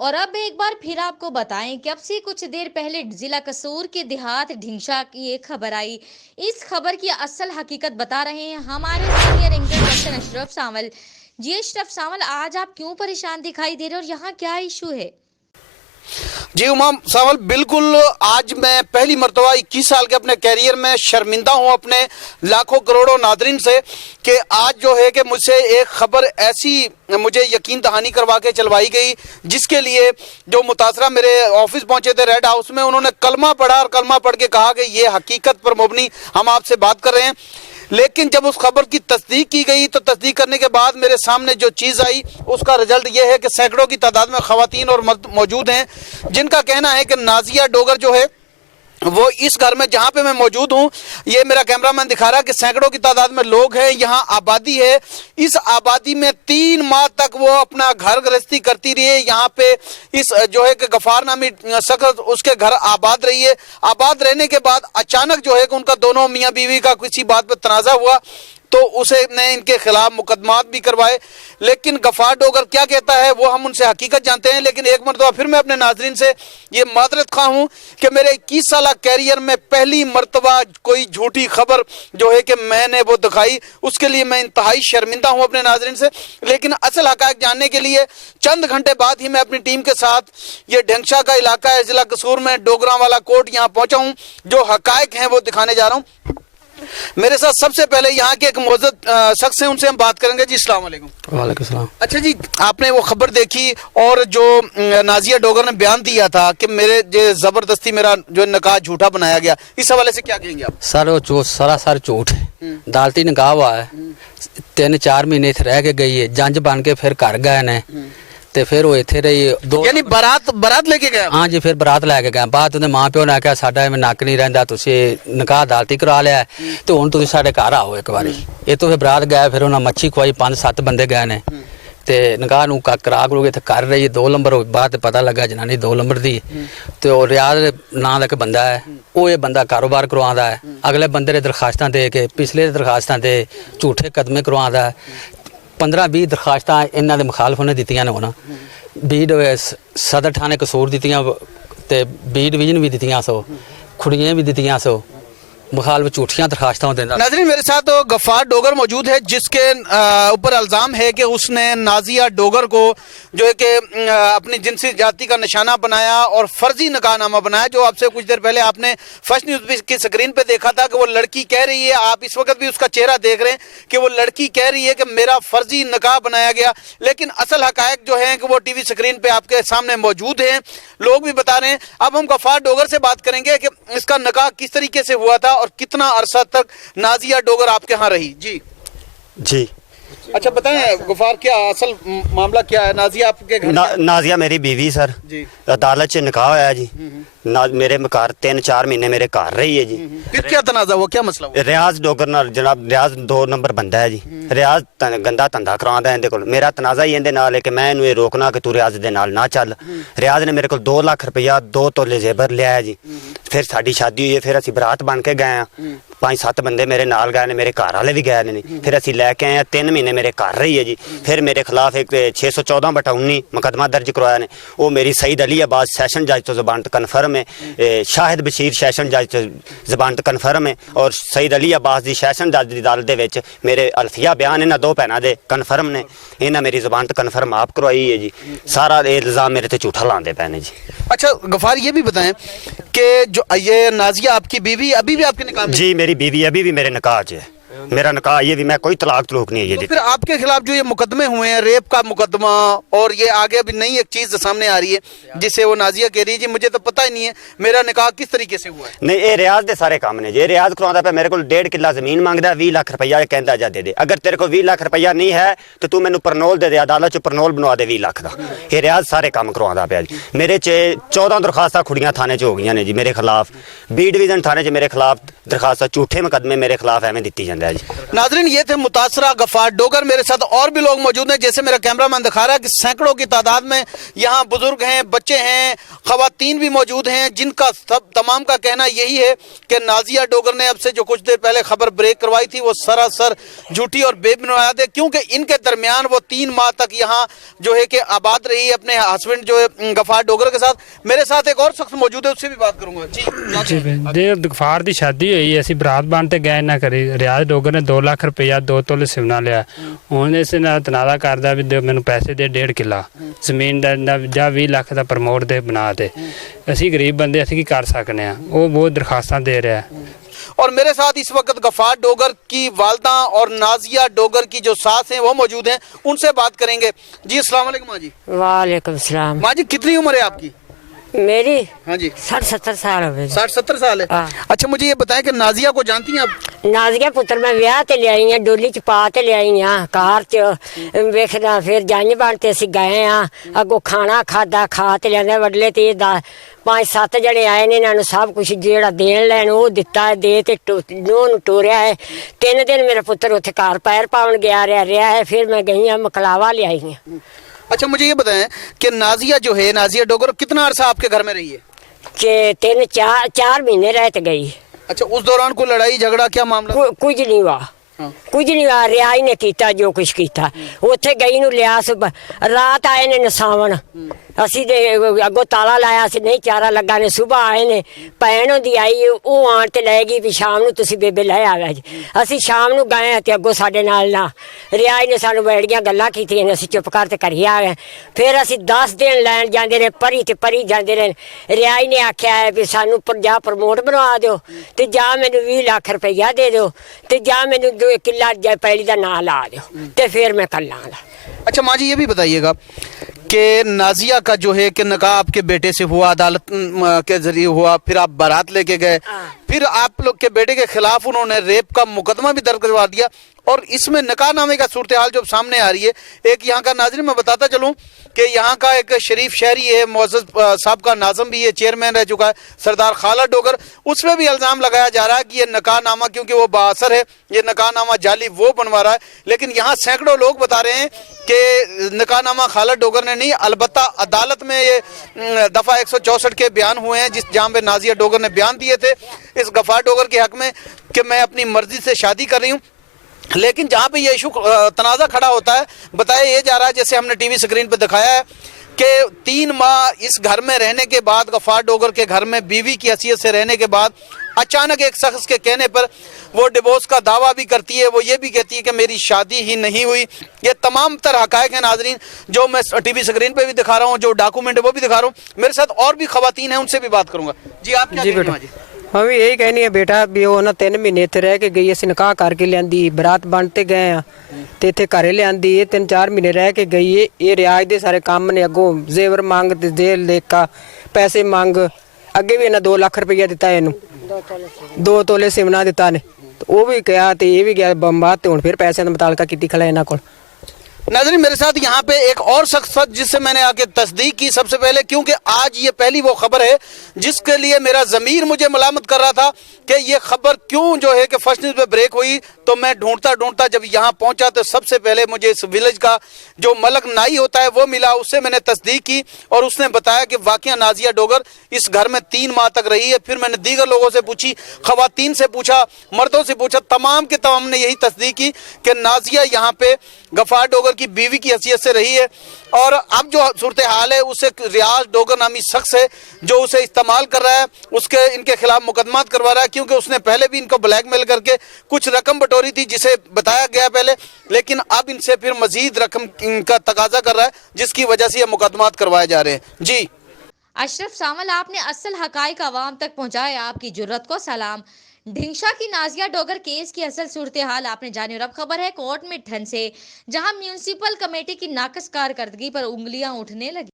और अब एक बार फिर आपको बताएं कि अब से कुछ देर पहले जिला कसूर के देहात ढिंगशा की एक खबर आई। इस खबर की असल हकीकत बता रहे हैं हमारे सीनियर एंकर डॉक्टर अशरफ सावल। जी अशरफ सावल, आज आप क्यों परेशान दिखाई दे रहे हो और यहाँ क्या इशू है? जी उमा सावल, बिल्कुल आज मैं पहली मर्तबा 21 साल के अपने कैरियर में शर्मिंदा हूं अपने लाखों करोड़ों नादरीन से कि आज जो है कि मुझसे एक खबर ऐसी मुझे यकीन दहानी करवा के चलवाई गई, जिसके लिए जो मुतासरा मेरे ऑफिस पहुंचे थे रेड हाउस में, उन्होंने कलमा पढ़ा और कलमा पढ़ के कहा कि ये हकीकत पर मबनी हम आपसे बात कर रहे हैं। लेकिन जब उस खबर की तस्दीक की गई तो तस्दीक करने के बाद मेरे सामने जो चीज़ आई उसका रिजल्ट ये है कि सैकड़ों की तादाद में ख़वातीन और मर्द मौजूद हैं, जिनका कहना है कि नाजिया डोगर जो है वो इस घर में जहाँ पे मैं मौजूद हूँ, ये मेरा कैमरामैन दिखा रहा है कि सैकड़ों की तादाद में लोग हैं, यहाँ आबादी है। इस आबादी में 3 माह तक वो अपना घर गृहस्थी करती रही है। यहाँ पे इस जो है कि गफार नामी शख्स उसके घर आबाद रही है। आबाद रहने के बाद अचानक जो है कि उनका दोनों मियाँ बीवी का किसी बात पर तनाज़ा हुआ तो उसे ने इनके खिलाफ मुकदमात भी करवाए। लेकिन गफार डोगर क्या कहता है वो हम उनसे हकीकत जानते हैं। लेकिन एक मरतबा फिर मैं अपने नाजरीन से ये मादरत खा हूँ कि मेरे 21 साल कैरियर में पहली मरतबा कोई झूठी खबर जो है कि मैंने वो दिखाई, उसके लिए मैं इंतहाई शर्मिंदा हूँ अपने नाजरीन से। लेकिन असल हक़ाइक़ जानने के लिए चंद घंटे बाद ही मैं अपनी टीम के साथ ये ढिंगशा का इलाका है, ज़िला कसूर में डोगरा वाला कोट, यहाँ पहुँचा हूँ। जो हक़ाइक़ हैं वो दिखाने जा रहा हूँ। मेरे साथ सबसे पहले यहाँ के एक मौजूद शख्स हैं, उनसे हम बात करेंगे। जी अस्सलाम वालेकुम। वालेकुम सलाम। अच्छा जी, आपने वो खबर देखी और जो नाजिया डोगर ने बयान दिया था कि मेरे जो जबरदस्ती मेरा जो निकाह झूठा बनाया गया, इस हवाले से क्या कहेंगे आप? सर वो झूठ, सरासर झूठ है। अदालती निकाह हुआ है, 3-4 महीने रह के गई है, जंज बन के फिर घर गए ने ते फिर वो इत्थे रही दो, यानी बारात लेके गया? हाँ जी, फिर बारात लैके गए। बाद उन्हें माँ प्यो ने आख्या साडा इवें नक नहीं रहिंदा, तुसीं निकाह अदालती करा लिया तो हुण तुसीं साडे घर आओ एक बारी। ये तो फिर बारात गए, फिर उन्हें मच्छी खुआई, 5-7 बंदे गए ने ते निकाह नूं करा करू के कर रही 2 नंबर। बाद पता लगा जनानी 2 नंबर दी तो रियाज नां दा इक बंदा है, वो ये बंदा कारोबार करवांदा है। अगले बंदे ने दरखास्तां दे के पिछले दरखास्तां दे झूठे कदमे करवांदा है। 15-20 दरखास्तां इन्हां दे मुखालफ ने दित्तियां ने। होना 20 सदर थाने कसूर दित्तियां ते 20 डिवीजन भी दित्तियां, सो खुड़ियां भी दित्तियां, सो मुखालफ झूठियां दरखास्तां देंदा। नाज़रीन, मेरे साथ तो गफार डोगर मौजूद है, जिसके ऊपर इल्ज़ाम है कि उसने नाजिया डोगर को जो है कि अपनी जिनसी जाति का निशाना बनाया और फर्जी निकाहनामा बनाया। जो आपसे कुछ देर पहले आपने फर्स्ट न्यूज़ की स्क्रीन पे देखा था कि वो लड़की कह रही है, आप इस वक्त भी उसका चेहरा देख रहे हैं कि वो लड़की कह रही है कि मेरा फर्जी निकाह बनाया गया। लेकिन असल हक़ाइक़ जो है कि वो टीवी स्क्रीन पे आपके सामने मौजूद हैं, लोग भी बता रहे हैं। अब हम गफार डोगर से बात करेंगे कि इसका निकाह किस तरीके से हुआ था और कितना अरसा तक नाजिया डोगर आपके यहाँ रही। जी अच्छा बताएं गफार, क्या असल मामला क्या है? नाजिया आपके घर नाजिया मेरी बीवी सर जी, अदालत च निकाह होया जी। मेरे घर 3-4 महीने मेरे घर रही है जी। फिर क्या तनाज़ा हुआ, क्या मसला हुआ? रियाज डोगर नाल जनाब, रियाज 2 नंबर बंदा है जी। रियाज गंदा धंधा करवांदा इहदे कोल। मेरा तनाज़ा ही इहदे नाल है कि मैं इहनूं ये रोकना कि तू रियाज दे नाल ना चल। रियाज ने मेरे कोल 2 लाख रुपया 2 तोले जेबर लिया है जी। फिर साडी शादी हुई है, फिर असीं बरात बन के गए हैं, 5-7 बंदे मेरे नाल गए ने, मेरे घर वाले भी गए ने। फिर असीं लैके आए 3 महीने मेरे घर रही है जी। फिर मेरे खिलाफ एक 614/19 मुकदमा दर्ज करवाया ने। वो मेरी सईद अली अब्बास सैशन जज तो जबानत कन्फर्म है, शाहिद बशीर सैशन जज तो जबानत कन्फर्म है, और सईद अली अब्बास दी सैशन जज दी अदालत दे विच मेरे अल्फिया बयान इन्हां 2 भैणां दे कन्फर्म ने। इन्हां मेरी जबानत कन्फर्म आप करवाई है जी। सारा इल्ज़ाम मेरे ते झूठा लांदे पए ने जी। अच्छा गफार, ये भी बताएं कि जो ये नाजिया आपकी बीवी अभी भी आपके निकाह में? जी, मेरी बीवी अभी भी मेरे निकाह च है। मेरा निकाह ये भी, मैं कोई तलाक तलूक नहीं है ये। तो फिर आपके खिलाफ जो ये मुकदमे हुए हैं, रेप का मुकदमा, और ये आगे अभी नई एक चीज सामने आ रही है जिसे वो नाजिया कह रही है जी मुझे तो पता ही नहीं है मेरा निकाह किस तरीके से हुआ है। नहीं, ये रियाज दे सारे काम ने जी। रियाज करवांदा पे मेरे को 1.5 किला जमीन मांगदा, 20 लाख रुपया कहंदा जा दे दे। अगर तेरे को 20 लाख रुपया नहीं है तो तू मैनू परनोल दे दे, अदालत च परनोल बनवा दे 20 लाख का। ये रियाज सारे काम करवांदा पे जी। मेरे च 14 दरखास्तां खुड़ियां थाने च हो गई ने जी मेरे खिलाफ। 20 डिवीजन थाने च मेरे खिलाफ दरखास्तां, झूठे मुकदमे मेरे खिलाफ एवें दित्ती जांदा है जी। नाजरीन, ये थे मुतासरा गफार डोगर। मेरे साथ और भी लोग मौजूद हैं, जैसे मेरा कैमरामैन दिखा रहा है कि सैकड़ों की तादाद में यहाँ बुजुर्ग हैं, बच्चे हैं, खवातीन भी मौजूद हैं, जिनका सब तमाम का कहना यही है कि नाजिया डोगर ने अब से जो कुछ देर पहले खबर ब्रेक करवाई थी वो सरासर झूठी और बेबुनियाद है, क्योंकि इनके दरमियान वो 3 माह तक यहाँ जो है कि आबाद रही है अपने हस्बैंड जो है गफार डोगर के साथ। मेरे साथ एक और शख्स मौजूद है, उससे भी बात करूंगा। जी गफार की शादी हुई, असी बरात बन ते गए ना करी। रियाज डोगर ने 2 लाख रुपया 2 ਤੋਲੇ ਸਿਵਨਾ ਲਿਆ। ਹੁਣ ਇਸ ਨਾਲ ਤਨਾਜ਼ਾ ਕਰਦਾ ਵੀ ਮੈਨੂੰ ਪੈਸੇ ਦੇ 1.5 ਕਿੱਲਾ ਜ਼ਮੀਨ ਦਾ ਜਾਂ 20 ਲੱਖ ਦਾ ਪ੍ਰਮੋਟ ਦੇ ਬਣਾ ਦੇ। ਅਸੀਂ ਗਰੀਬ ਬੰਦੇ, ਅਸੀਂ ਕੀ ਕਰ ਸਕਨੇ ਆ। ਉਹ ਬਹੁਤ ਦਰਖਾਸਤਾਂ ਦੇ ਰਿਹਾ। और मेरे साथ इस वक्त गफार डोगर की वालदा और नाजिया डोगर की जो सास हैं वो मौजूद हैं, उनसे बात करेंगे। जी अस्सलाम वालेकुम। माँ जी। वालेकुम सलाम। माँ जी, कितनी उम्र है आपकी? मेरी हाँ जी 60-70 साल हो गए। 60-70 साल है। हाँ। अच्छा, मुझे ये बताएं कि नाजिया को जानती हैं आप? नाजिया पुत्र मैं ब्याह ते लियाई आ, डोली च पा ते लियाई आ, कार च वेखना फिर जानी बन ते असी गए आ। अगो खाना खादा, खा ते लिया वडले ते 5-7 जने आए ने, इन्होंने सब कुछ जेड़ा देन लैन वो दिता है, दे ते नूह टोरिया है। 3 दिन मेरा पुत्र उत्थे कार पैर पाउन गया रहा है। फिर मैं गई आ मकलावा लियाई आ। अच्छा, मुझे ये बताएं कि नाजिया जो है, नाजिया डोगर कितना अरसा आपके घर में रही है? कि 3-4 महीने रहते गई। अच्छा, उस दौरान कोई लड़ाई झगड़ा क्या मामला? कुछ नहीं हुआ। कुछ नहीं हुआ। रियाज ने किया जो कुछ किया। उत्थे गई नूं लिया, रात आए ने नसावन, असी दे अगो ताला लाया, असी नहीं चारा लगा ने। सुबह आए ने, भैन होंदी आई, वो आण ते लै गई भी शाम नूं तुसीं बेबे लै आवे जी। असी शाम नूं गए ते अगो साडे नाल ना रियाज ने सानूं बड़ियां गल्लां कीतियां ने, असी चुप कर ते घरी आ गए। फिर असी 10 दिन लैन जांदे रहे, परी ते परी जांदे रहे। रियाज ने आख्या है भी सानूं जा प्रमोट बनवा दिओ ते जा मैनूं 20 लाख रुपया दे दिओ ते जा मैनूं 2 किल्ला पैली दा नां ला दिओ ते फिर मैं कर लांगा। अच्छा माँ जी, ये भी बताइएगा कि नाजिया का जो है कि निकाह आपके बेटे से हुआ, अदालत के जरिए हुआ, फिर आप बारात लेके गए, फिर आप लोग के बेटे के खिलाफ उन्होंने रेप का मुकदमा भी दर्ज करवा दिया, और इसमें निकाह नामे का सूरत हाल जो सामने आ रही है। एक यहाँ का नाज़रीन मैं बताता चलूँ कि यहाँ का एक शरीफ शहरी है, मुअज़्ज़ज़ साहब का नाज़म भी है, चेयरमैन रह चुका है, सरदार खालिद डोगर। उसमें भी इल्ज़ाम लगाया जा रहा है कि ये निकाह नामा क्योंकि वो बाअसर है, ये निकाह नामा जाली वो बनवा रहा है। लेकिन यहाँ सैकड़ों लोग बता रहे हैं कि निकाह नामा खालिद डोगर ने नहीं, अलबत्ता अदालत में ये दफ़ा 164 के बयान हुए हैं, जिस जहाँ पे नाजिया डोगर ने बयान दिए थे इस गफार डोगर के हक में कि मैं अपनी मर्जी से शादी कर रही हूँ। लेकिन जहाँ पे ये इशू तनाज़ा खड़ा होता है, बताया ये जा रहा है, जैसे हमने टीवी स्क्रीन पे दिखाया है कि 3 माह इस घर में रहने के बाद, गफार डोगर के घर में बीवी की हैसियत से रहने के बाद, अचानक एक शख्स के कहने पर वो डिवोर्स का दावा भी करती है। वो ये भी कहती है कि मेरी शादी ही नहीं हुई। ये तमाम तर हक़ाइक़ हैं नाज़रीन, जो मैं टीवी स्क्रीन पे भी दिखा रहा हूँ, जो डॉक्यूमेंट है वो भी दिखा रहा हूँ। मेरे साथ और भी खवातीन हैं, उनसे भी बात करूँगा। जी आप क्या कहेंगे? जी हम भी यही कहनी है बेटा भी वो ना 3 महीने इत्थे रह के गई, असीं निकाह करके लियांदी, बरात बन ते गए आ ते इत्थे घरे लियांदी। ये 3-4 महीने रह के गई है। ये रियाज दे सारे काम ने, अगों जेवर मंग ते जेल लेका पैसे मंग, अगे भी इन्हें 2 लाख रुपया दिता, इनू 2 ਤੋਲੇ सिवना दिता ने, वो भी गया ते ये भी गया बम्बाद ते हुण फिर पैसे दा मुतालका कीती खला इन्हां कोल। नाज़रीन, मेरे साथ यहाँ पे एक और शख्स जिससे मैंने आके तस्दीक की सबसे पहले, क्योंकि आज ये पहली वो खबर है जिसके लिए मेरा ज़मीर मुझे मलामत कर रहा था कि ये खबर क्यों जो है कि फर्स्ट न्यूज़ पे ब्रेक हुई। तो मैं ढूंढता जब यहाँ पहुँचा तो सबसे पहले मुझे इस विलेज का जो मलक नाई होता है वो मिला, उससे मैंने तस्दीक की और उसने बताया कि वाकया नाजिया डोगर इस घर में 3 माह तक रही है। फिर मैंने दीगर लोगों से पूछी, खवातीन से पूछा, मर्दों से पूछा, तमाम के तमाम ने यही तस्दीक की कि नाजिया यहाँ पे गफार डोगर की बीवी की हैसियत से रही है। और अब जो सूरत हाल है, उसे रियाज डोगर नामी शख्स है जो उसे इस्तेमाल कर रहा है, उसके इनके खिलाफ मुकदमा करवा रहा है, क्योंकि उसने पहले भी इनको ब्लैकमेल करके कुछ रकम बटोरी थी जिसे बताया गया पहले, लेकिन अब इनसे फिर मजीद रकम का तकाजा कर रहा है, जिसकी वजह से ये मुकदमा करवाए जा रहे हैं। जी अशरफ सावल, आपने असल हकाइक आवाम तक पहुंचाए, आपकी जुर्रत को सलाम। ढिंशा की नाजिया डोगर केस की असल सूरत हाल आपने जानी, और अब खबर है कोर्ट में ठन से, जहां म्यूनिसिपल कमेटी की नाकस कारकर्दगी पर उंगलियां उठने लगी।